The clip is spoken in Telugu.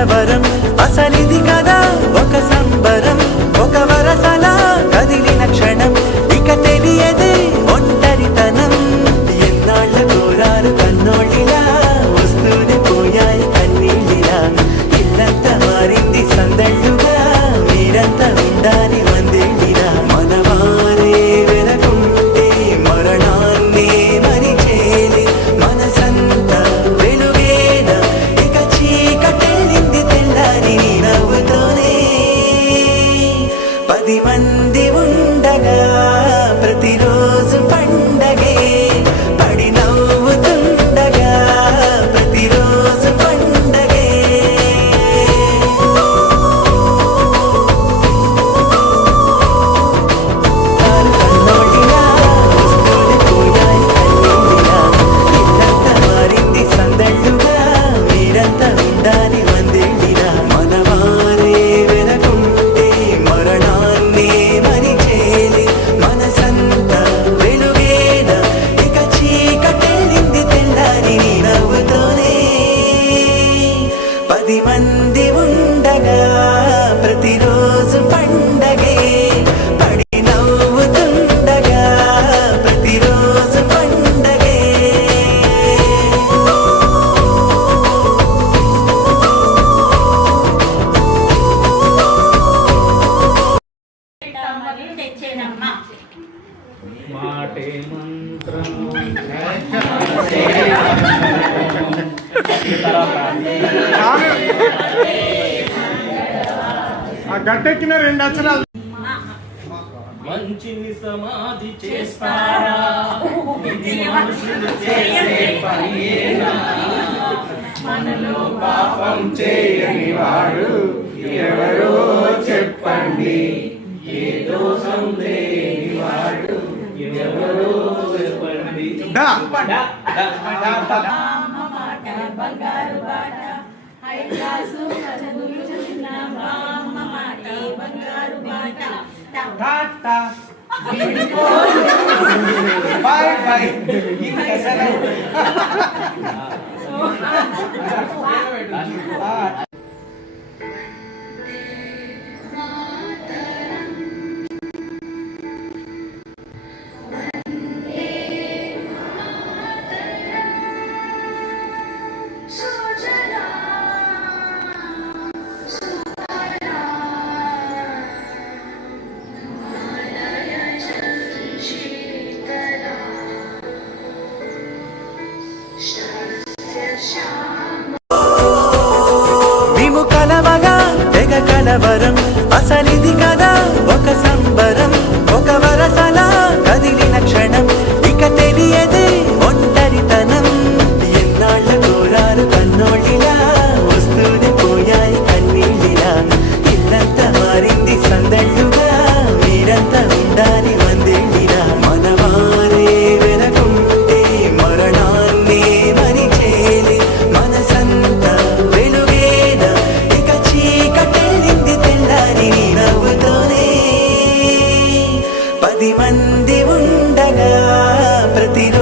కలవరం అసలిది కదా ఒక సంబరం ఒక వరసలా కదిలిన క్షణం ఇక తెలియదే ఒంటరితనం ఎన్నాళ్ళ కోరారు కన్నోళ్ళిలా వస్తూనే పోయాయి కన్నీళ్ళిలా ఇల్లంతా మారింది సందళ్ళుగా మీరంతా ఉండాలి వందేళ్ళిలా మనవారే వెనకుంటే మరణాన్నే మరిచేలి మనసంతా వెలుగేనా ఇక చీకటెళ్ళింది తెల్లారి నీ నవ్వుతోనే 10 మంది ఉండగా ప్రతిరోజు పండగే పడి నవ్వుతుండగా ప్రతిరోజు పండగే కన్నోడిలా వస్తూనే పోయాయి కన్నీళ్ళిలా ఇల్లంతా మారింది సందళ్ళుగా మీరంతా ఉండాలి వందేళ్ళిలా మనవారే వెనకుంటే మరణాన్నే మరిచేలి మనసంతా వెలుగేనా ఇక చీకటెళ్ళింది తెల్లారి నీ నవ్వుతోనే 10 మంది ఉండగా ప్రతిరోజు పండగే పడి నవ్వుతుండగా ప్రతిరోజు పండగే తెచ్చేనమ్మా మాటే మంత్రం ఆ గట్టెక్కిన 2 అక్షరాలు మంచిని సమాధి చేస్తారా ఇది మనుషులు చేసే పనేనా మనలో పాపం చేయని వాడు ఎవరో చెప్పండి ఏ దోషం లేని వాడు ఎవరో చెప్పండి డా. బంగారు బాట హైదరాసు చదువులు చిన్న బామ్మ మాట బంగారు బాట టాటా బాయ్ బాయ్ ఇది అసలు మేము కలవగా తెగ కలవరం అసలిది కదా ఒక సంబరం ఒక వరసలా కదిలిన క్షణం ఇక తెలియదే ఒంటరితనం ఎన్నాళ్ళ కోరారు కన్నోళ్ళిలా వస్తూనే పోయాయి కన్నీళ్ళిలా ఇల్లంతా మారింది సందళ్ళుగా మీరంతా ఉండాలి వందేళ్ళిలా మనవారే వెనకుంటే మరణాన్నే మరిచేలి మనసంతా వెలుగేనా ఇక చీకటెళ్ళింది తెల్లారి నీ నవ్వుతోనే 10 మంది ఉండగా ప్రతిరోజు